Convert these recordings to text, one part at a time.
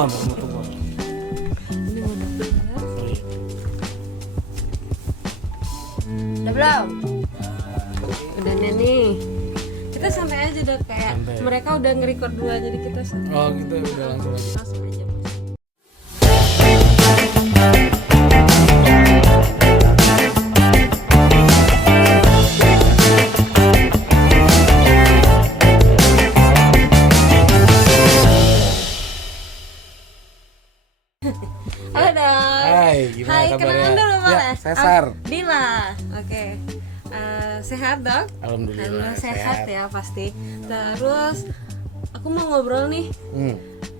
nggak mau foto gua? Ini mau dokter. Oh, iya. Udah belum? Udah nih. Kita santai aja dok, kayak Santai. mereka udah nge-record dua jadi kita santai. Oh gitu udah langsung aja. Langsung aja. Halo dok. Hai, gimana Hai, kabarnya? kenalan dulu Ya, boleh? Cesar. Dila. Oke. Sehat dok? Alhamdulillah sehat ya pasti. Terus aku mau ngobrol nih.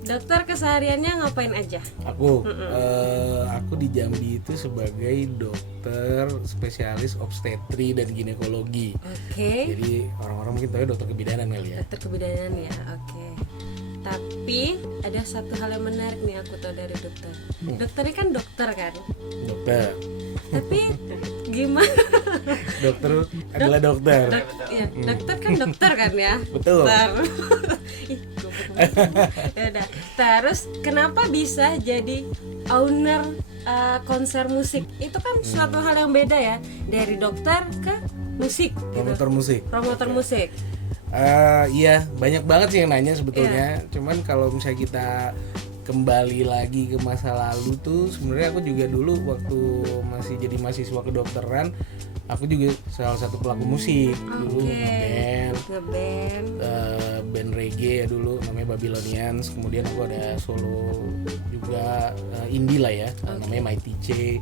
Dokter kesehariannya ngapain aja? Aku di Jambi itu sebagai dokter spesialis obstetri dan ginekologi. Oke. Jadi orang-orang mungkin tahu dokter kebidanan kali ya. Dokter kebidanan ya. Oke. Tapi ada satu hal yang menarik nih aku tahu dari dokter. Dokter ini kan dokter kan. Dokter. Tapi gimana? Dokter adalah dokter. Iya, dokter kan dokter kan ya. Betul. Ih, goblok banget. Ya udah. Terus kenapa bisa jadi owner konser musik? Itu kan suatu hal yang beda ya, dari dokter ke musik gitu. Promotor musik. Promotor musik. Iya, banyak banget sih yang nanya sebetulnya. Cuman kalau misalnya kita kembali lagi ke masa lalu tuh, sebenarnya aku juga dulu waktu masih jadi mahasiswa kedokteran, aku juga salah satu pelaku musik. Dulu ngeband, band reggae ya dulu namanya Babylonians. Kemudian aku ada solo juga indie lah ya, namanya Mighty C.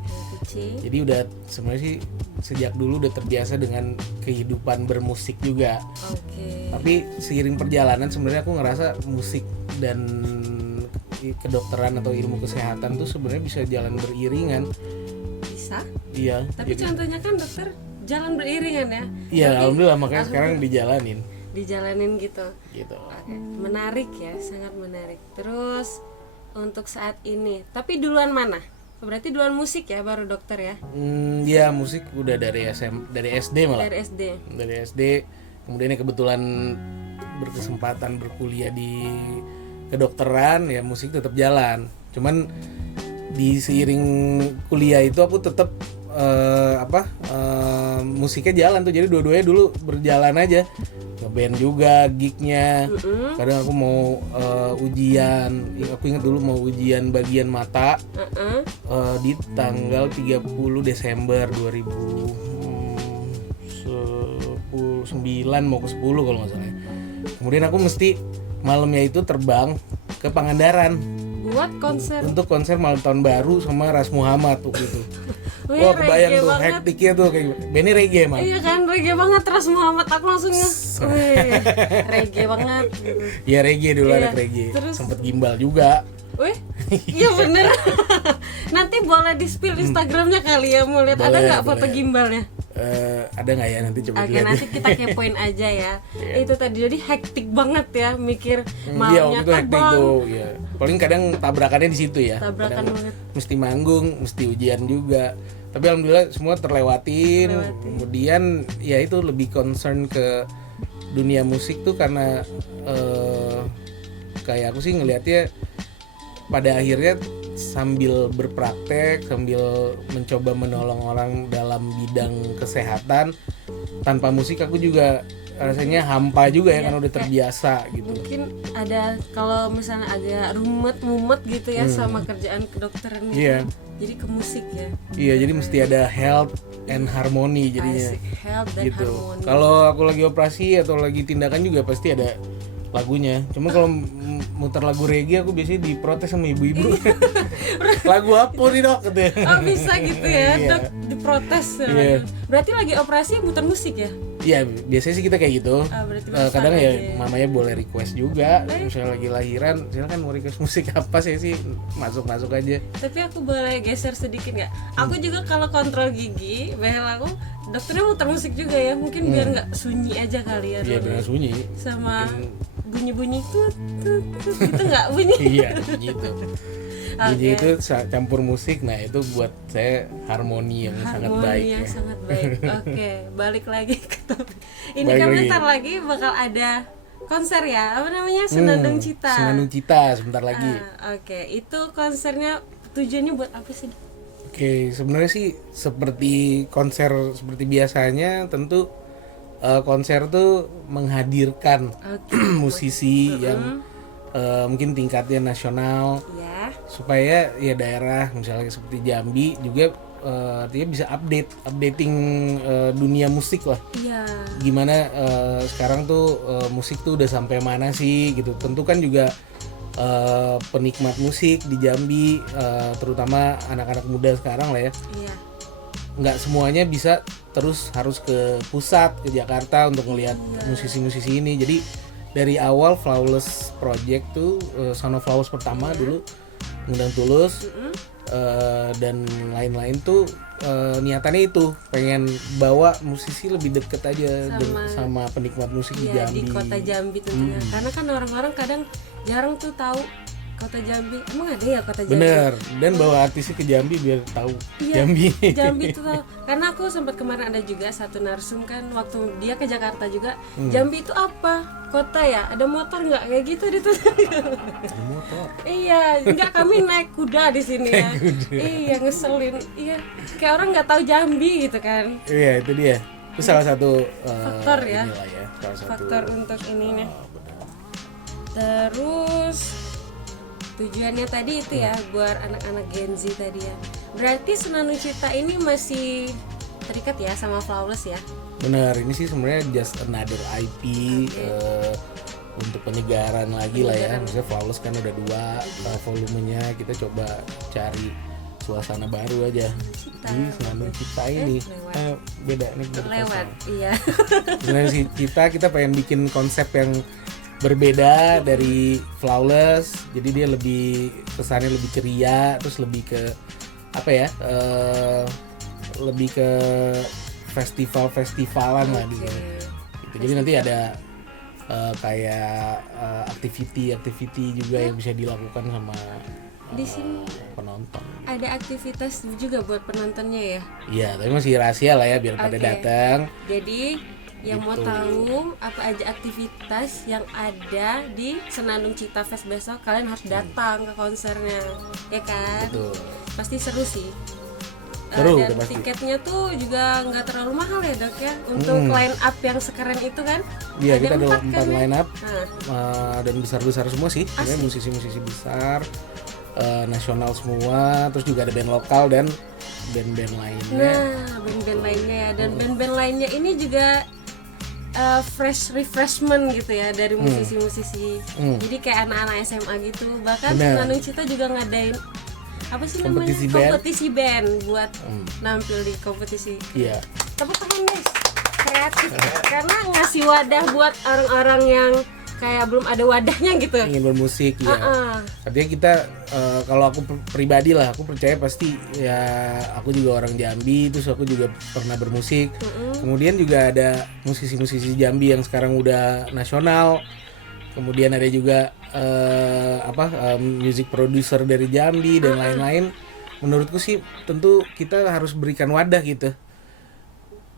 Jadi udah sebenarnya sih sejak dulu udah terbiasa dengan kehidupan bermusik juga. Tapi seiring perjalanan sebenarnya aku ngerasa musik dan kedokteran atau ilmu kesehatan tuh sebenarnya bisa jalan beriringan. Bisa? Iya. Tapi contohnya kan dokter jalan beriringan ya. Iya, alhamdulillah makanya sekarang dijalanin gitu. Gitu. Oke. Menarik ya, sangat menarik. Terus untuk saat ini, tapi duluan mana? Berarti duluan musik ya baru dokter ya? Iya, musik udah dari SD malah. Dari SD. Kemudian kebetulan berkesempatan berkuliah di kedokteran, ya musik tetap jalan. Cuman di seiring kuliah itu aku tetap musiknya jalan tuh. Jadi dua-duanya dulu berjalan aja. Ngeband juga gignya. Kadang aku mau ujian, aku ingat dulu mau ujian bagian mata di tanggal 30 Desember 2009 mau ke 10 kalau nggak salah. Kemudian aku mesti malamnya itu terbang ke Pangandaran buat konser untuk konser malam tahun baru sama Ras Muhammad waktu itu. Wih, Wah, kebayang tuh banget. hektiknya tuh kayak Benny reggae emang. Iya kan, reggae banget. Ras Muhammad aku langsung wih, reggae banget. Iya reggae dulu, Iya, ada reggae. terus- Sempet gimbal juga. Wih, iya bener. Nanti boleh di-spill Instagramnya kali ya, mau lihat ada Boleh, nggak foto boleh. gimbalnya? Ada nggak ya nanti coba Oke, dilihat. nanti kita kepoin aja ya. Iya. Itu tadi jadi hektik banget ya, mikir Iya, maunya waktu itu hektik terbang. tuh. Iya. Paling kadang tabrakannya di situ ya. Tabrakan Kadang banget. mesti manggung, mesti ujian juga. Tapi alhamdulillah semua terlewatin. Kemudian ya itu lebih concern ke dunia musik tuh karena kayak aku sih ngelihatnya pada akhirnya sambil berpraktek, sambil mencoba menolong orang dalam bidang kesehatan, tanpa musik aku juga rasanya hampa juga ya, karena udah terbiasa gitu. Mungkin ada kalau misalnya agak mumet gitu ya sama kerjaan kedokteran gitu. Iya. Jadi ke musik ya. Iya, jadi mesti ada health and harmony jadinya. Asik, health dan Gitu. harmoni. Kalau aku lagi operasi atau lagi tindakan juga pasti ada lagunya. Cuma kalau muter lagu reggae aku biasanya diprotes sama ibu-ibu. Lagu apa nih dok? Katanya. Oh bisa gitu ya, Iya. dok diprotes. Iya. Berarti lagi operasi muter musik ya? Iya, biasanya sih kita kayak gitu. Berarti Kadang fun ya aja. mamanya boleh request juga. Misalnya lagi lahiran, silakan mau request musik apa sih masuk aja. Tapi aku boleh geser sedikit nggak? Aku juga kalau kontrol gigi, behel aku dokternya muter musik juga ya, mungkin biar nggak sunyi aja kali ya. Iya, Dok. benar sunyi. Sama bunyi-bunyi tut itu nggak bunyi. Iya, gitu. Bunyi itu campur musik, nah itu buat saya harmoni yang sangat Harmoni baik yang ya. sangat baik. Oke, balik lagi ke topik. Ini Balik kan lagi. bentar lagi bakal ada konser ya, apa namanya, Senandung Cita. Senandung Cita sebentar lagi. Oke, itu konsernya tujuannya buat apa sih? Oke, sebenarnya sih seperti konser seperti biasanya, tentu konser tuh menghadirkan musisi yang mungkin tingkatnya nasional, Ya. supaya ya daerah misalnya seperti Jambi juga artinya bisa updating dunia musik lah. Iya. Gimana sekarang tuh musik tuh udah sampai mana sih gitu. Tentu kan juga penikmat musik di Jambi, terutama anak-anak muda sekarang lah ya, Iya. nggak semuanya bisa terus harus ke pusat, ke Jakarta untuk melihat musisi-musisi ini. Jadi dari awal Flawless Project tuh Sound of Flowers pertama dulu ngundang Tulus dan lain-lain tuh niatannya itu pengen bawa musisi lebih deket aja sama penikmat musik di Iya, Jambi. di kota Jambi tentunya. Karena kan orang-orang kadang jarang tuh tahu kota Jambi. Emang ada ya kota Jambi? Bener, dan bawa artisnya ke Jambi biar tahu Jambi. Jambi tuh tahu. Karena aku sempat kemarin ada juga satu narsum kan, waktu dia ke Jakarta juga. Jambi itu apa? Kota ya? Ada motor nggak? Kayak gitu ditanya. Ada motor. Iya, enggak, kami naik kuda di sini ya. Iya, ngeselin. Iya, kayak orang nggak tahu Jambi gitu kan. Iya, itu dia. Itu salah satu Faktor ya. inilah ya, salah satu Faktor untuk ininya. benar. Terus tujuannya tadi itu ya buat anak-anak Gen Z tadi ya. Berarti Senandung Cita ini masih terikat ya sama Flawless ya? Benar, ini sih sebenarnya just another IP untuk penyegaran lagi lah ya. Misalnya Flawless kan udah 2 volumenya, kita coba cari suasana baru aja. Ini Senandung Cita ini beda nih Lewat, iya. Senandung Cita kita pengen bikin konsep yang berbeda dari Flawless, jadi dia lebih kesannya lebih ceria, terus lebih ke apa ya, lebih ke festivalan lah di sini. Gitu. Jadi nanti ada kayak activity juga yang bisa dilakukan sama Di sini penonton. ada aktivitas juga buat penontonnya ya. Iya, tapi masih rahasia lah ya biar pada datang. Jadi yang mau tahu apa aja aktivitas yang ada di Senandung Cita Fest besok, kalian harus datang ke konsernya, ya kan? Betul. Pasti seru sih. Seru, dan udah pasti. tiketnya tuh juga nggak terlalu mahal ya dok ya, untuk line up yang sekeren itu kan. Iya, kita ada 4 kan, ya? line up Nah, dan besar-besar semua sih. Sebenarnya musisi-musisi besar, nasional semua, terus juga ada band lokal dan band-band lainnya. nah band-band lainnya ya, dan band-band lainnya ini juga fresh refreshment gitu ya dari musisi-musisi. Jadi kayak anak-anak SMA gitu. Bahkan Benar. Senandung Cita juga ngadain apa sih namanya, Kompetisi band. kompetisi band buat nampil di kompetisi. Iya. Tepuk tangan guys, kreatif karena ngasih wadah buat orang-orang yang kayak belum ada wadahnya gitu. Ingin bermusik ya. Artinya kita kalau aku pribadi lah, aku percaya pasti ya, aku juga orang Jambi, terus aku juga pernah bermusik. Kemudian juga ada musisi-musisi Jambi yang sekarang udah nasional. Kemudian ada juga music producer dari Jambi dan lain-lain. Menurutku sih tentu kita harus berikan wadah gitu.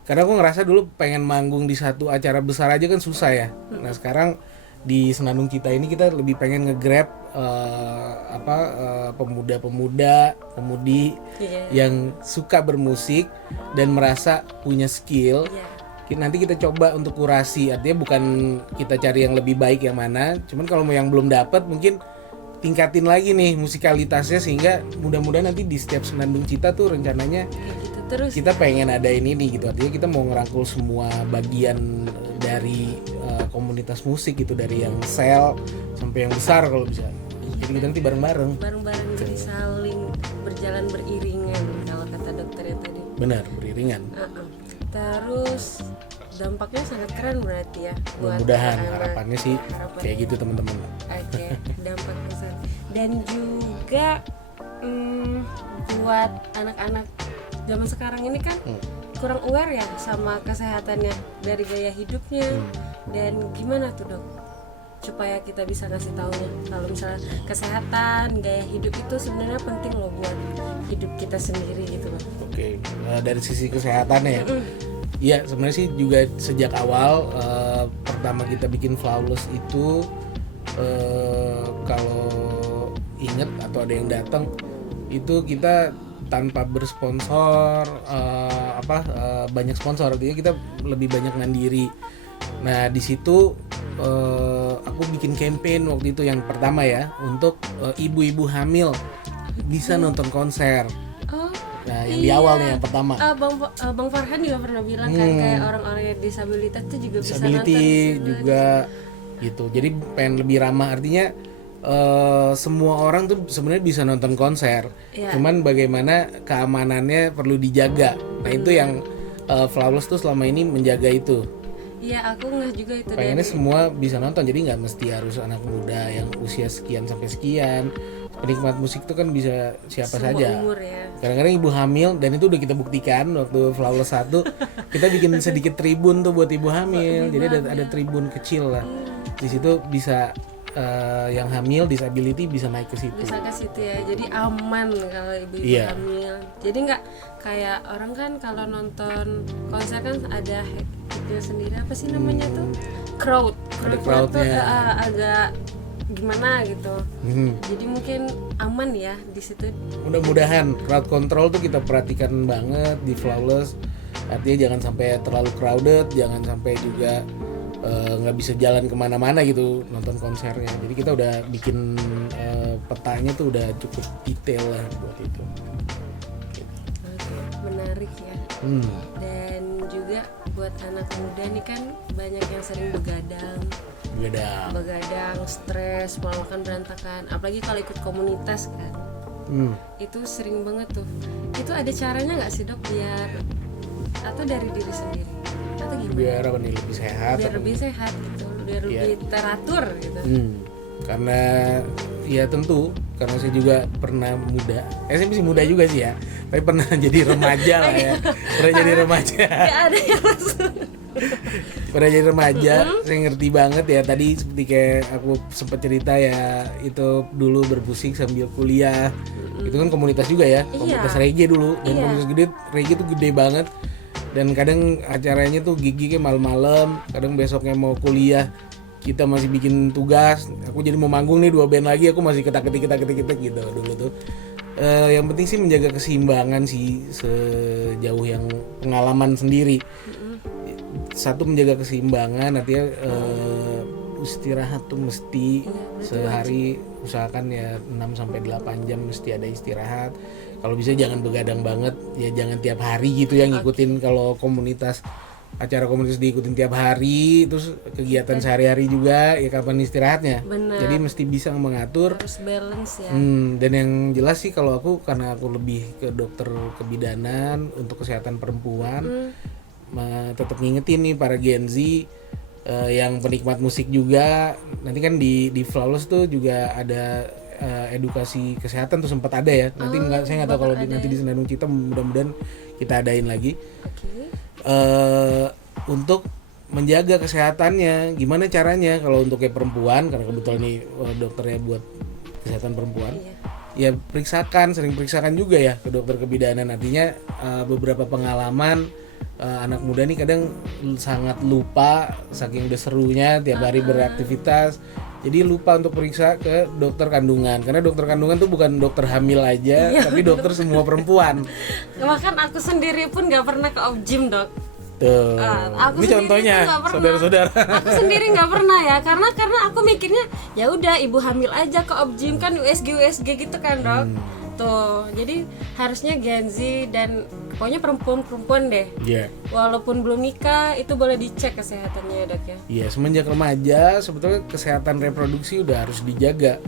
Karena aku ngerasa dulu pengen manggung di satu acara besar aja kan susah ya. Nah sekarang di Senandung Cita ini kita lebih pengen nge-grab pemuda-pemuda, pemudi yang suka bermusik dan merasa punya skill. Nanti kita coba untuk kurasi, artinya bukan kita cari yang lebih baik yang mana, cuman kalau mau yang belum dapat mungkin tingkatin lagi nih musikalitasnya, sehingga mudah-mudahan nanti di setiap Senandung Cita tuh rencananya Gitu terus. kita pengen ada ini gitu, artinya kita mau ngerangkul semua bagian dari komunitas musik gitu, dari yang sel sampai yang besar kalau bisa. Jadi kita nanti bareng-bareng. Jadi saling berjalan beriringan kalau kata dokternya tadi. Benar, beriringan. Terus dampaknya sangat keren berarti ya buat Mudah-mudahan anak-anak. harapannya sih kayak gitu teman-teman. Oke, dampaknya sangat. Dan juga buat anak-anak zaman sekarang ini kan kurang aware ya sama kesehatannya dari gaya hidupnya. Dan gimana tuh dok supaya kita bisa ngasih taunya kalau misalnya kesehatan, gaya hidup itu sebenarnya penting loh buat hidup kita sendiri gitu loh. Oke, dari sisi kesehatan ya. Iya, sebenarnya sih juga sejak awal pertama kita bikin Flawless itu kalau inget atau ada yang datang itu kita tanpa bersponsor banyak sponsor, artinya kita lebih banyak mandiri. Nah di situ aku bikin campaign waktu itu yang pertama ya untuk ibu-ibu hamil bisa nonton konser. Nah yang di awal nih yang pertama. Bang Farhan juga pernah bilang kan kayak orang-orang yang disabilitas tuh juga bisa nonton disability juga gitu. Jadi pengen lebih ramah, artinya semua orang tuh sebenarnya bisa nonton konser. Cuman bagaimana keamanannya perlu dijaga. Nah itu yang Flawless tuh selama ini menjaga itu. Iya, aku ngeh juga itu. Pengennya semua bisa nonton, jadi nggak mesti harus anak muda yang usia sekian sampai sekian. Penikmat musik tuh kan bisa siapa semua saja. umur ya. Kadang-kadang ibu hamil, dan itu udah kita buktikan waktu Flawless 1 kita bikin sedikit tribun tuh buat ibu hamil. Jadi ada tribun kecil lah. Di situ bisa yang hamil disability bisa naik ke situ. Bisa ke situ ya. Jadi aman kalau ibu-ibu hamil. Jadi nggak kayak orang kan kalau nonton konser kan ada itu sendiri, apa sih namanya tuh? Crowd. Ada Crowd tuh crowdnya. agak gimana gitu. Jadi mungkin aman ya di situ. Mudah-mudahan crowd control tuh kita perhatikan banget di Flawless. Artinya jangan sampai terlalu crowded, jangan sampai juga nggak bisa jalan kemana-mana gitu nonton konsernya. Jadi kita udah bikin petanya tuh udah cukup detail lah buat itu. Oke, menarik ya. Dan juga buat anak muda nih kan banyak yang sering begadang, stres, pola makan berantakan. Apalagi kalau ikut komunitas kan, itu sering banget tuh. Itu ada caranya nggak sih dok biar, atau dari diri sendiri? Atau gimana? Biar apa nih, lebih sehat? Biar lebih sehat gitu, biar lebih teratur gitu. Karena ya tentu karena saya juga pernah muda, saya masih muda juga sih ya, tapi pernah jadi remaja lah ya. Pernah jadi remaja. Gak ada yang langsung. Pernah jadi remaja, saya ngerti banget ya. Tadi seperti kayak aku sempat cerita ya, itu dulu bermusik sambil kuliah. Itu kan komunitas juga ya, komunitas reggae dulu. Dan komunitas gede, reggae tuh gede banget. Dan kadang acaranya tuh gig-gignya malam-malam, kadang besoknya mau kuliah kita masih bikin tugas. Aku jadi mau manggung nih 2 band lagi, aku masih ketak-ketik gitu dulu tuh. Yang penting sih menjaga keseimbangan sih sejauh yang pengalaman sendiri. Satu, menjaga keseimbangan, artinya istirahat tuh mesti sehari usahakan ya 6-8 jam mesti ada istirahat. Kalau bisa jangan begadang banget, ya jangan tiap hari gitu yang ngikutin. Kalau acara komunitas diikutin tiap hari, terus kegiatan sehari-hari juga ya kapan istirahatnya. Bener. Jadi mesti bisa mengatur, harus balance ya. Dan yang jelas sih kalau aku, karena aku lebih ke dokter kebidanan untuk kesehatan perempuan, tetap ngingetin nih para Gen Z yang penikmat musik juga. Nanti kan di Flawless tuh juga ada edukasi kesehatan tuh sempat ada ya. Nanti saya nggak tahu kalau nanti di Senandung Cita, mudah-mudahan kita adain lagi. Untuk menjaga kesehatannya, gimana caranya kalau untuk kayak perempuan, karena kebetulan nih dokternya buat kesehatan perempuan. Ya sering periksakan juga ya ke dokter kebidanan. Artinya beberapa pengalaman anak muda nih kadang sangat lupa saking udah serunya tiap hari beraktivitas. Jadi lupa untuk periksa ke dokter kandungan, karena dokter kandungan tuh bukan dokter hamil aja, tapi dokter semua perempuan. Bahkan aku sendiri pun nggak pernah ke Obgym dok. Tuh, ini contohnya saudara-saudara. Aku sendiri nggak pernah ya, karena aku mikirnya ya udah ibu hamil aja ke Obgym kan USG gitu kan dok. Tuh, jadi harusnya Gen Z dan pokoknya perempuan deh. Walaupun belum nikah itu boleh dicek kesehatannya ya dok ya. Iya, semenjak remaja sebetulnya kesehatan reproduksi udah harus dijaga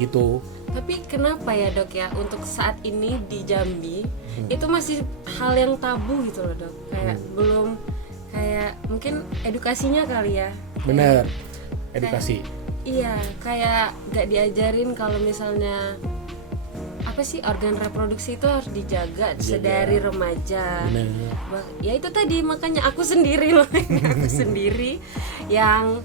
gitu. Tapi kenapa ya dok ya untuk saat ini di Jambi itu masih hal yang tabu gitu loh dok, kayak belum, kayak mungkin edukasinya kali ya. Bener, edukasi. Iya, kayak gak diajarin kalau misalnya apa sih, organ reproduksi itu harus dijaga sedari remaja. Ya itu tadi, makanya aku sendiri loh aku sendiri yang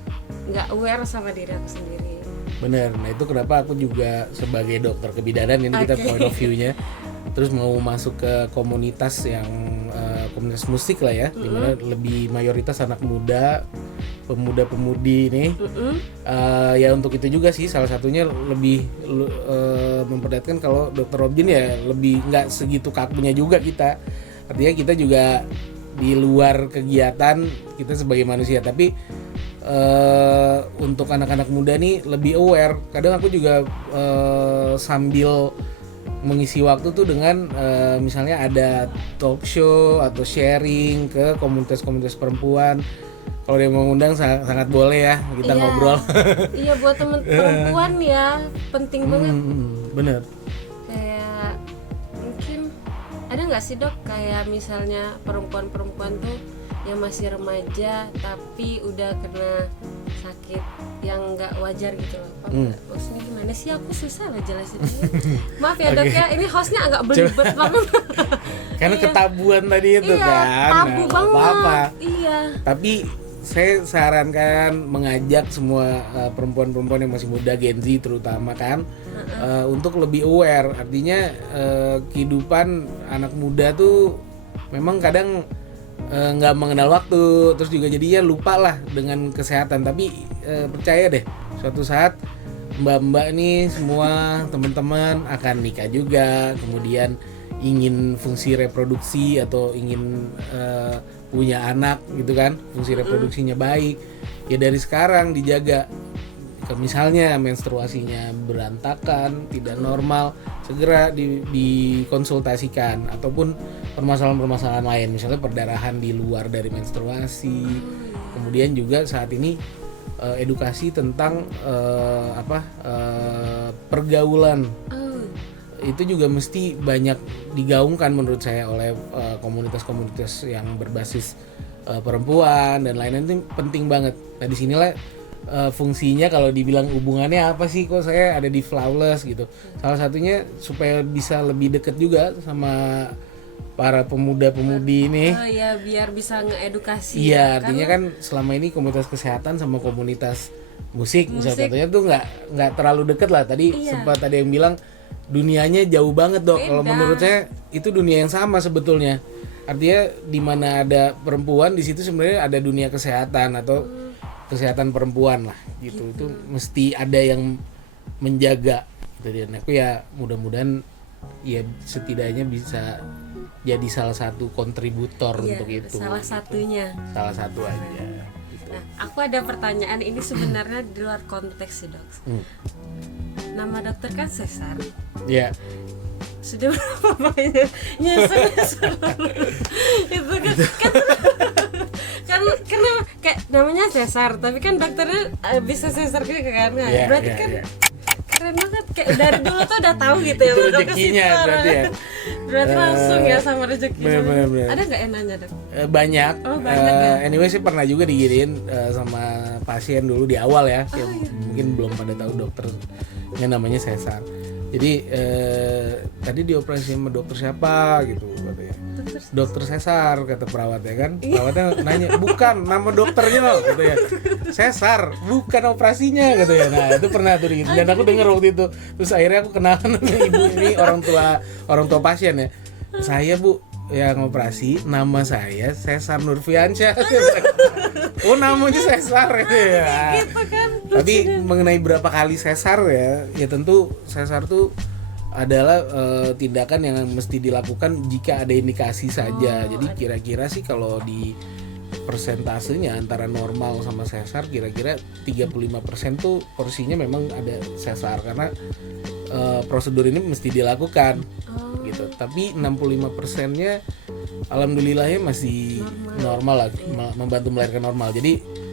nggak aware sama diri aku sendiri. Bener, nah itu kenapa aku juga sebagai dokter kebidanan, ini kita point of view-nya, terus mau masuk ke komunitas yang komunitas musik lah ya, dimana lebih mayoritas anak muda pemuda-pemudi nih. Ya untuk itu juga sih salah satunya lebih memperlihatkan kalau Dr. Robin ya lebih nggak segitu kakunya juga kita. Artinya kita juga di luar kegiatan kita sebagai manusia, tapi untuk anak-anak muda nih lebih aware. Kadang aku juga sambil mengisi waktu tuh dengan misalnya ada talk show atau sharing ke komunitas-komunitas perempuan. Kalau dia mau ngundang sangat boleh ya kita ngobrol. Iya, buat temen perempuan ya penting banget. Bener. Kayak mungkin ada nggak sih dok kayak misalnya perempuan-perempuan tuh yang masih remaja tapi udah kena sakit yang nggak wajar gitu loh. Maksudnya gimana sih, aku susah lah jelasin. Maaf ya dok ya, ini hostnya agak belibet banget. Karena ketabuan tadi itu kan. Tabu banget. Apa-apa. Iya. Tapi saya sarankan mengajak semua perempuan-perempuan yang masih muda, Gen Z terutama kan, untuk lebih aware. Artinya kehidupan anak muda tuh memang kadang nggak mengenal waktu, terus juga jadinya lupa lah dengan kesehatan. Tapi percaya deh, suatu saat mbak-mbak nih semua teman-teman akan nikah juga, kemudian ingin fungsi reproduksi atau ingin punya anak gitu kan, fungsi reproduksinya baik, ya dari sekarang dijaga. Misalnya menstruasinya berantakan, tidak normal, segera dikonsultasikan. Ataupun permasalahan-permasalahan lain, misalnya perdarahan di luar dari menstruasi. Kemudian juga saat ini edukasi tentang pergaulan. Itu juga mesti banyak digaungkan menurut saya oleh komunitas-komunitas yang berbasis perempuan dan lain-lain. Itu penting banget. Nah disinilah fungsinya kalau dibilang hubungannya apa sih, kok saya ada di Flawless gitu. Salah satunya supaya bisa lebih deket juga sama para pemuda-pemudi ini. Oh ya, biar bisa ngeedukasi. Iya, artinya kan selama ini komunitas kesehatan sama komunitas musik. Misalnya contohnya tuh nggak terlalu deket lah. Tadi sempat ada yang bilang dunianya jauh banget dok. Kalau menurut saya itu dunia yang sama sebetulnya. Artinya di mana ada perempuan di situ sebenarnya ada dunia kesehatan atau kesehatan perempuan lah gitu. Itu mesti ada yang menjaga gitu. Dan aku ya mudah-mudahan ya setidaknya bisa jadi salah satu kontributor untuk itu. Salah satunya. Salah satu aja. Gitu. Nah, aku ada pertanyaan ini sebenarnya di luar konteks sih dok. Nama dokter kan Cesar. Iya. Sudah berapa banyak nyesel itu kan kayak namanya Cesar, tapi kan dokternya bisa Cesar juga kan. Nah, berarti kan keren banget, kayak dari dulu tuh udah tahu gitu ya itu rezekinya berarti ya. Berarti langsung ya sama rezeki. Bener. Ada nggak yang nanya dok? Banyak. Banyak ya? Anyway sih pernah juga diginiin sama pasien dulu di awal ya. Mungkin belum pada tahu dokternya namanya Cesar. Jadi tadi dioperasi sama dokter siapa gitu katanya. Dokter Cesar kata perawatnya kan. Perawatnya nanya, "Bukan nama dokternya loh," katanya. "Cesar, bukan operasinya," katanya. Nah, itu pernah tuh gitu. Dan aku dengar waktu itu. Terus akhirnya aku kenalan sama ibu ini orang tua pasien ya. "Saya Bu yang operasi, nama saya Cesar Nurfiansyah." Oh, namanya Cesar ya. Gitu kan. Tapi mengenai berapa kali sesar ya tentu sesar tuh adalah tindakan yang mesti dilakukan jika ada indikasi saja. Jadi kira-kira sih kalau di persentasenya antara normal sama sesar kira-kira 35% tuh porsinya memang ada sesar karena prosedur ini mesti dilakukan gitu. Tapi 65%-nya alhamdulillahnya masih normal lah, membantu melahirkan normal. Jadi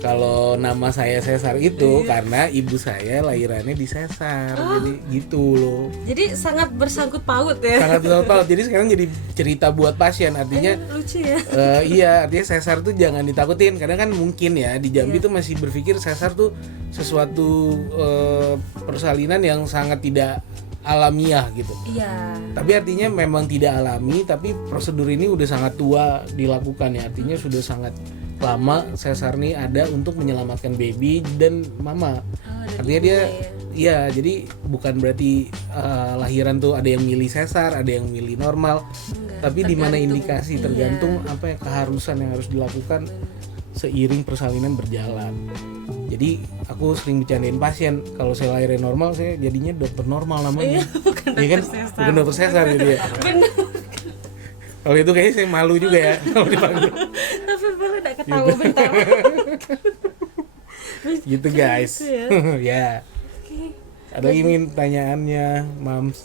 kalau nama saya Cesar itu karena ibu saya lahirannya di Cesar, jadi gitu loh. Jadi sangat bersangkut paut ya. Sangat bersangkut paut. Jadi sekarang jadi cerita buat pasien, artinya lucu ya. Iya, artinya Cesar tuh jangan ditakutin. Kadang kan mungkin ya di Jambi tuh masih berpikir Cesar tuh sesuatu persalinan yang sangat tidak alamiah gitu. Iya. Tapi artinya memang tidak alami, tapi prosedur ini udah sangat tua dilakukan ya. Artinya sudah sangat lama sesar nih ada untuk menyelamatkan baby dan mama. Artinya dia iya, jadi bukan berarti lahiran tuh ada yang milih sesar, ada yang milih normal. Tapi di mana indikasi tergantung apa ya keharusan yang harus dilakukan seiring persalinan berjalan. Jadi aku sering bercandain pasien kalau saya lahirnya normal, saya jadinya dokter normal namanya. Bukan Iya kan? dokter sesar. Bukan dokter sesar gitu ya. Bener. Kalau itu kayaknya saya malu juga ya kalau dipanggil. Tapi boleh enggak ketawa bentar. Gitu guys. Gitu Ya. Oke. Ada lagi mungkin pertanyaannya, Mams.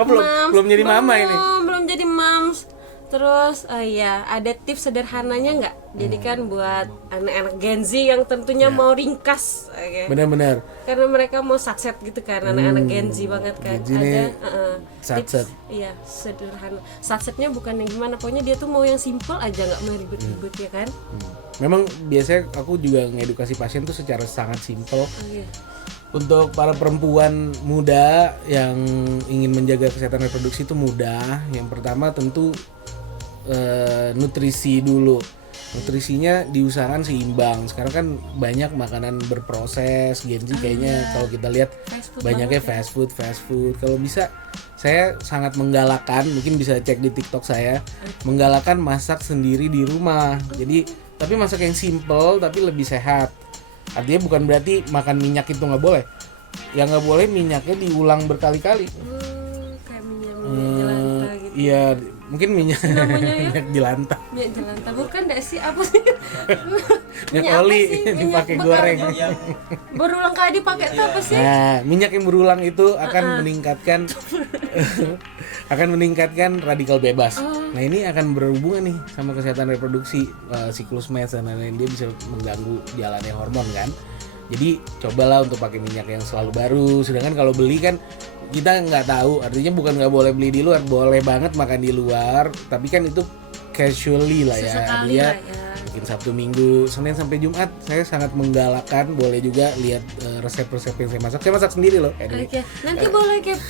Oh, belum jadi mama ini. Belum jadi mams. Terus iya, ada tips sederhananya nggak? Jadi kan buat anak-anak Gen Z yang tentunya mau ringkas, oke. Benar-benar. Karena mereka mau satset gitu kan, anak-anak Gen Z banget kan. Gen Z ini tips, satset. iya, sederhana. Satsetnya bukan yang gimana, pokoknya dia tuh mau yang simple aja, nggak mau ribet-ribet ya kan? Memang biasanya aku juga ngedukasi pasien tuh secara sangat simpel. Oke. Untuk para perempuan muda yang ingin menjaga kesehatan reproduksi itu mudah. Yang pertama tentu nutrisi dulu. Nutrisinya diusahakan seimbang. Sekarang kan banyak makanan berproses, Gen Z kayaknya kalau kita lihat Fast food banyaknya fast food. Kalau bisa saya sangat menggalakkan, mungkin bisa cek di TikTok saya, menggalakkan masak sendiri di rumah. Jadi tapi masak yang simple tapi lebih sehat. Artinya bukan berarti makan minyak itu nggak boleh. Yang nggak boleh minyaknya diulang berkali-kali. Kayak minyak jelantah gitu. Iya, mungkin minyak Namanya ya? minyak jelantah. Minyak jelantah bukan enggak sih, apa sih? Minyak apa oli sih? dipakai Minyak goreng. Berulang kali dipakai itu apa sih? Nah, minyak yang berulang itu akan meningkatkan radikal bebas. Nah, ini akan berhubungan nih sama kesehatan reproduksi, siklus mens dan lain-lain. Dia bisa mengganggu jalannya hormon kan. Jadi cobalah untuk pakai minyak yang selalu baru. Sedangkan kalau beli kan kita nggak tahu. Artinya bukan nggak boleh beli di luar, boleh banget makan di luar. Tapi kan itu casually lah ya. Sesekali Dia lah ya. mungkin Sabtu Minggu, Senin sampai Jumat saya sangat menggalakkan. Boleh juga lihat resep-resep yang saya masak. Saya masak sendiri loh. Oke, nanti boleh kayak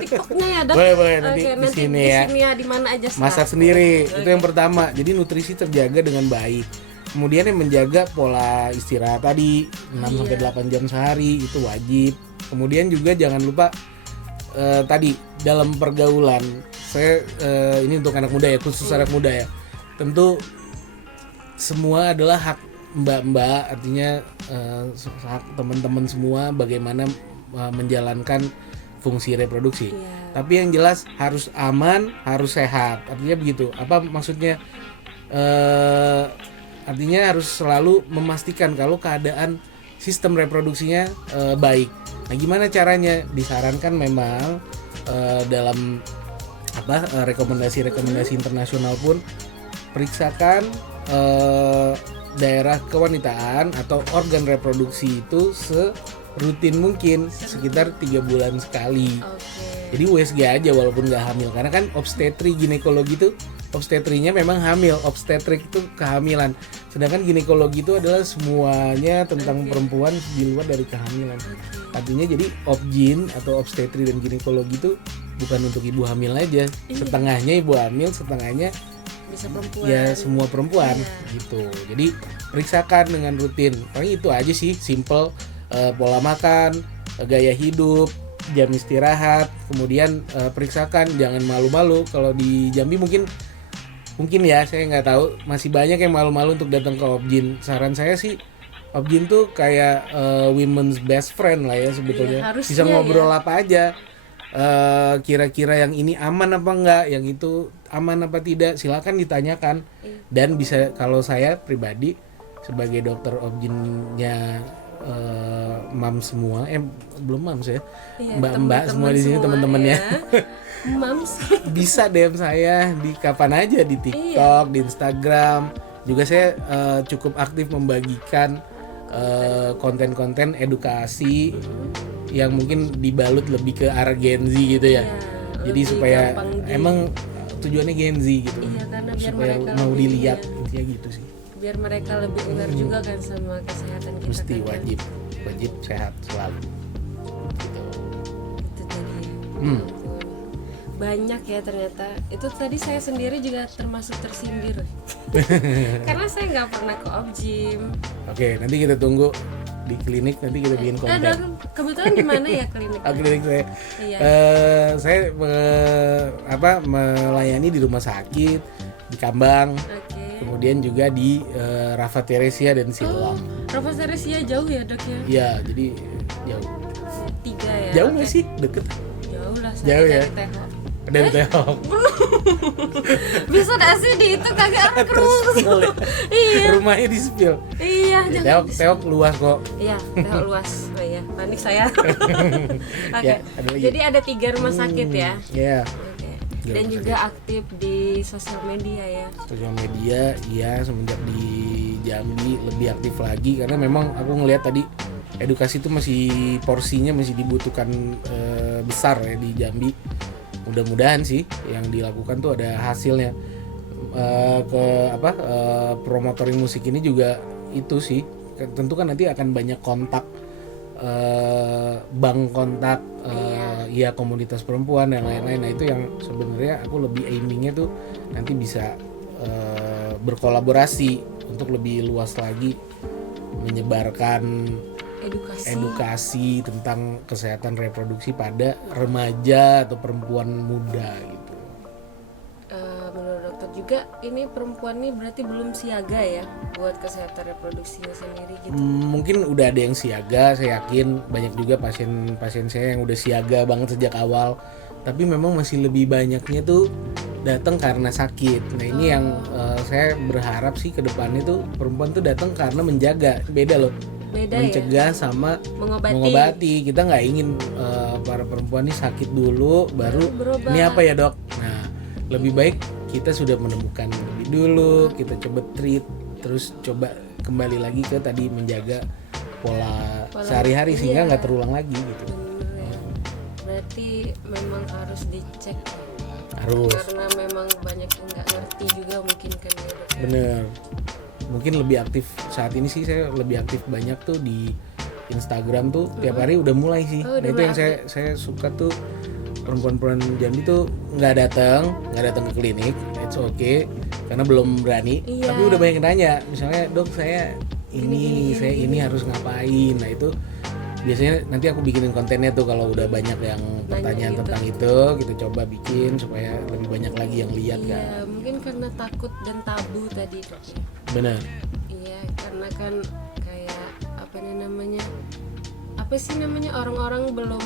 TikToknya ya, Dok. Boleh nanti Oke, di sini ya. Di sini ya, di mana aja Masak sendiri itu yang pertama. Jadi nutrisi terjaga dengan baik. Kemudian yang menjaga pola istirahat tadi 6 sampai 8 jam sehari itu wajib. Kemudian juga jangan lupa tadi dalam pergaulan. Saya ini untuk anak muda ya, khusus anak muda ya. Tentu semua adalah hak mbak-mbak, artinya hak teman-teman semua bagaimana menjalankan fungsi reproduksi. Tapi yang jelas harus aman, harus sehat. Artinya begitu. Apa maksudnya? Artinya harus selalu memastikan kalau keadaan sistem reproduksinya baik. Nah, gimana caranya? Disarankan memang dalam rekomendasi internasional pun periksakan daerah kewanitaan atau organ reproduksi itu serutin mungkin, sekitar 3 bulan sekali. Jadi USG aja walaupun nggak hamil, karena kan obstetri ginekologi itu obstetrinya memang hamil, obstetrik itu kehamilan. Sedangkan ginekologi itu adalah semuanya tentang perempuan di luar dari kehamilan. Artinya jadi obgyn atau obstetri dan ginekologi itu bukan untuk ibu hamil aja. Setengahnya ibu hamil, setengahnya bisa perempuan. Ya semua perempuan gitu. Jadi periksakan dengan rutin. Paling itu aja sih, simple. Pola makan, gaya hidup, jam istirahat, kemudian periksakan, jangan malu-malu. Kalau di Jambi mungkin ya, saya nggak tahu, masih banyak yang malu-malu untuk datang ke obgyn. Saran saya sih obgyn tuh kayak women's best friend lah ya sebetulnya. Bisa ngobrol apa aja. Kira-kira yang ini aman apa enggak, yang itu aman apa tidak, silakan ditanyakan. Dan bisa, kalau saya pribadi sebagai dokter obgynnya mams semua, belum mams ya, mbak-mbak semua di sini teman-temannya. Mams bisa DM saya di kapan aja, di TikTok, di Instagram. Juga saya cukup aktif membagikan konten-konten edukasi yang mungkin dibalut lebih ke arah Gen Z gitu ya. Jadi supaya emang tujuannya Gen Z gitu. Karena biar supaya mau dilihat intinya gitu sih. Biar mereka lebih aware juga kan sama kesehatan kita. Mesti kan, wajib sehat selalu. Gitu. Itu tadi. Banyak ya ternyata. Itu tadi saya sendiri juga termasuk tersindir. Karena saya nggak pernah ke obgyn. Oke, nanti kita tunggu di klinik, nanti kita bikin konten. Kebetulan di mana ya klinik? Klinik saya. Iya. Saya melayani di rumah sakit di Kambang. kemudian juga di Rafa Teresia dan Siloam. Rafa Teresia jauh ya dok ya? Iya, jadi jauh. 3 ya. Jauh nggak sih? Deket. Jauh lah. Jauh ya? Dari Teho. Dari Teok. Bisa dah sih di itu kagak terus. Iya. Rumahnya di spill. Iya. Teok luas kok. Iya, Teho luas. Oh iya, panik saya. Oke. Ya, ada lagi. Jadi ada 3 rumah sakit ya. Iya. Oke. Tiga Dan rumah juga aktif di sosial media ya. Sosial media, iya, semenjak di Jambi lebih aktif lagi karena memang aku ngelihat tadi edukasi itu masih porsinya masih dibutuhkan besar ya di Jambi. Mudah-mudahan sih yang dilakukan tuh ada hasilnya. Promotoring musik ini juga itu sih. Tentu kan nanti akan banyak kontak bank kontak ya komunitas perempuan dan lain-lain. Nah itu yang sebenarnya aku lebih aimingnya tuh nanti bisa berkolaborasi untuk lebih luas lagi menyebarkan edukasi tentang kesehatan reproduksi pada remaja atau perempuan muda gitu. Menurut dokter juga ini perempuan ini berarti belum siaga ya buat kesehatan reproduksinya sendiri gitu. Mungkin udah ada yang siaga, saya yakin banyak juga pasien saya yang udah siaga banget sejak awal. Tapi memang masih lebih banyaknya tuh datang karena sakit. Nah ini yang saya berharap sih ke depannya tuh perempuan tuh datang karena menjaga. Beda loh. Beda mencegah ya? Sama mengobati. Kita nggak ingin para perempuan ini sakit dulu baru berobat. Ini apa ya dok? Nah lebih baik kita sudah menemukan lebih dulu, kita coba treat, terus coba kembali lagi ke tadi menjaga pola sehari-hari sehingga nggak terulang lagi gitu. Berarti memang harus dicek. Harus. Karena memang banyak yang nggak ngerti juga mungkin kan ya dok. Bener. Mungkin lebih aktif saat ini sih, saya lebih aktif banyak tuh di Instagram tuh tiap hari udah mulai sih. Nah itu yang saya suka tuh perempuan-perempuan Jambi tuh nggak datang ke klinik, it's okay karena belum berani. Iya. Tapi udah banyak yang nanya, misalnya dok saya ini harus ngapain. Nah itu biasanya nanti aku bikinin kontennya tuh kalau udah banyak yang pertanyaan tentang itu, kita coba bikin supaya lebih banyak lagi yang lihat kan. Iya, mungkin karena takut dan tabu tadi dok ya. Benar. Iya, karena kan kayak apa sih namanya orang-orang belum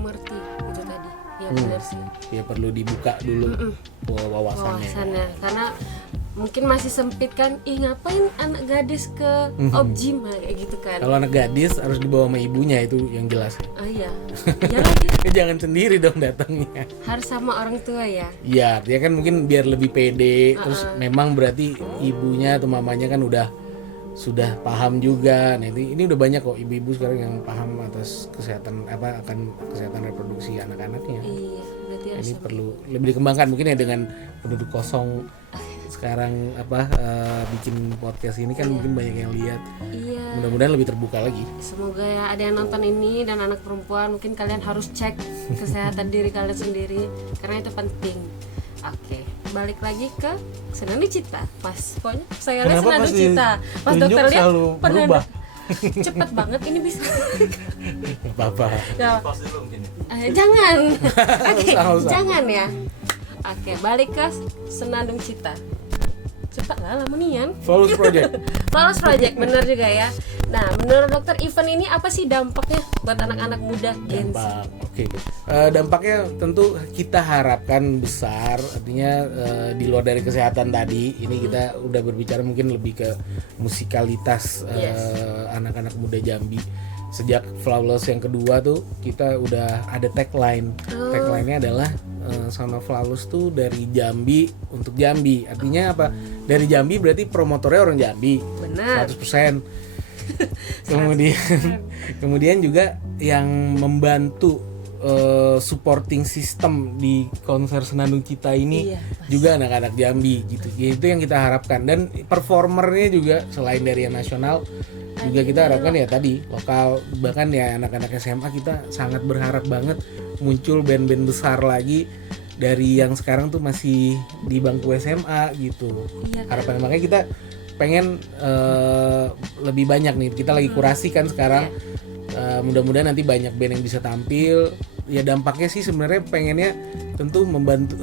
ngerti itu tadi. Ya benar sih. Ya perlu dibuka dulu wawasannya. Karena mungkin masih sempit kan, ngapain anak gadis ke objim kayak gitu kan. Kalau anak gadis harus dibawa sama ibunya, itu yang jelas. Oh iya. Ya lagi. Jangan sendiri dong datangnya. Harus sama orang tua ya. Iya, dia kan mungkin biar lebih pede. Terus memang berarti ibunya atau mamanya kan sudah paham juga. Nah ini udah banyak kok ibu-ibu sekarang yang paham atas kesehatan akan kesehatan reproduksi anak-anaknya. Iya, berarti harus ini perlu lebih dikembangkan mungkin ya dengan penduduk kosong sekarang bikin podcast ini kan mungkin banyak yang lihat. Iya. Mudah-mudahan lebih terbuka lagi. Semoga ya ada yang nonton ini dan anak perempuan, mungkin kalian harus cek kesehatan diri kalian sendiri karena itu penting. Oke, balik lagi ke Senandung Cita. Pas pokoknya saya lihat Senandung Cita. Pas dokter lihat berubah. Cepet banget ini bisa. Apa-apa. Jangan. Oke, jangan ya. Oke, balik ke Senandung Cita. Cepat lah lamanian. Flawless Project bener juga ya. Nah, menurut dokter event ini apa sih dampaknya buat anak-anak muda Gen Z? Dampaknya tentu kita harapkan besar. Artinya di luar dari kesehatan tadi, ini kita udah berbicara mungkin lebih ke musikalitas anak-anak muda Jambi. Sejak Flawless yang kedua tuh kita udah ada tagline. Tagline-nya adalah Sound of Flawless tuh dari Jambi untuk Jambi. Artinya apa? Dari Jambi berarti promotornya orang Jambi. Benar. 100%. Kemudian juga yang membantu supporting system di konser Senandung Cita ini juga anak-anak Jambi gitu. Itu yang kita harapkan, dan performernya juga selain dari yang nasional juga kita harapkan ya tadi lokal, bahkan ya anak-anak SMA kita sangat berharap banget muncul band-band besar lagi dari yang sekarang tuh masih di bangku SMA gitu. Harapan makanya kita pengen lebih banyak nih, kita lagi kurasi kan sekarang. Mudah-mudahan nanti banyak band yang bisa tampil. Ya dampaknya sih sebenarnya pengennya tentu membantu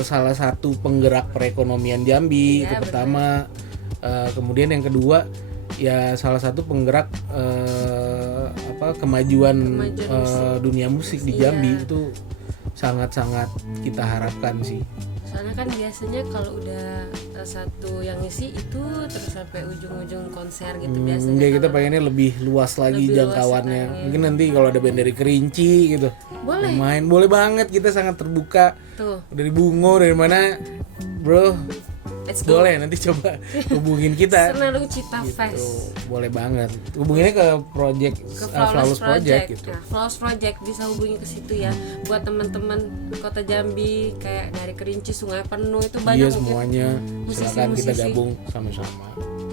salah satu penggerak perekonomian Jambi itu Iya, pertama. Kemudian yang kedua ya salah satu penggerak kemajuan dunia musik di Jambi itu sangat-sangat kita harapkan sih. Soalnya kan biasanya kalau udah satu yang ngisi itu terus sampai ujung-ujung konser gitu biasanya. Enggak, kita kalau- pengennya lebih luas lagi Lebih luas jangkauannya. lagi. Mungkin nanti kalau ada band dari Kerinci gitu, Boleh. main boleh banget, kita sangat terbuka. Tuh, Dari Bungo dari mana, bro? let's go. Boleh nanti coba hubungin kita. Senandung Cita Gitu. Fest. Boleh banget. Hubunginnya ke project Ke Flawless Project gitu. Nah, Flawless Project bisa hubungi ke situ ya. Buat teman-teman Kota Jambi kayak dari Kerinci, Sungai Penuh itu banyak Iya mungkin. semuanya. Silakan kita musisi-musisi. gabung sama-sama.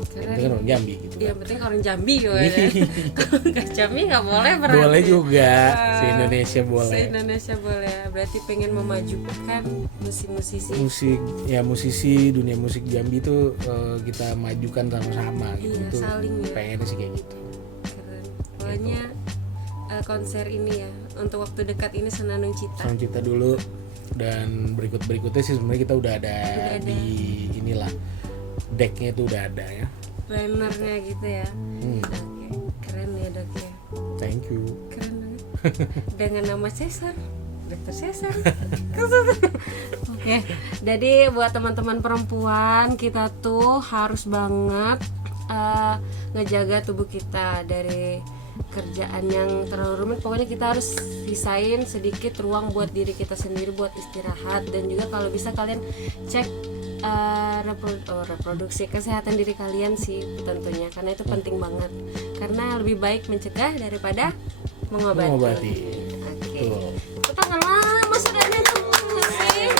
Keren. Yang penting kan orang Jambi gitu. Yang penting orang Jambi gitu ya. Kalau nggak Jambi nggak boleh berarti. Boleh juga. Ah, Se-Indonesia boleh. Se-Indonesia boleh. Berarti pengen memajukan musisi. Musisi dunia musik Jambi itu kita majukan sama-sama gitu. Iya, Itu saling ya. pengennya sih kayak gitu. Keren. Pokoknya konser ini ya untuk waktu dekat ini Senandung Cita. Sama kita dulu, dan berikutnya sih sebenarnya kita udah ada di inilah, decknya itu udah ada ya. Plannernya gitu ya. Oke, keren ya Dok ya. Thank you. Keren banget. Dengan nama Cesar, Dr. Cesar. Oke, jadi buat teman-teman perempuan kita tuh harus banget ngejaga tubuh kita dari kerjaan yang terlalu rumit. Pokoknya kita harus sisain sedikit ruang buat diri kita sendiri buat istirahat, dan juga kalau bisa kalian cek reproduksi kesehatan diri kalian sih tentunya, karena itu penting banget, karena lebih baik mencegah daripada mengobati. Mengobati. Oke. Betul. Itu tangan lama sudah ada musik.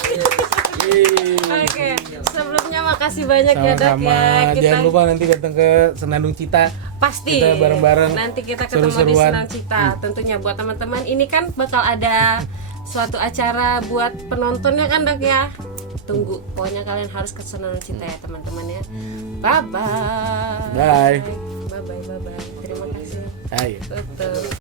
Oke, sebelumnya makasih banyak ya Dok Sama-sama. ya. Jangan lupa nanti datang ke Senandung Cita. Pasti Kita bareng-bareng nanti kita ketemu di seru-seruan. Senang Cita. Tentunya buat teman-teman ini kan bakal ada suatu acara buat penontonnya kan Dok ya. Tunggu, pokoknya kalian harus ke Senang Cita ya teman-teman ya. Bye bye. Bye. Bye bye. Terima kasih. Ayo. Tutup.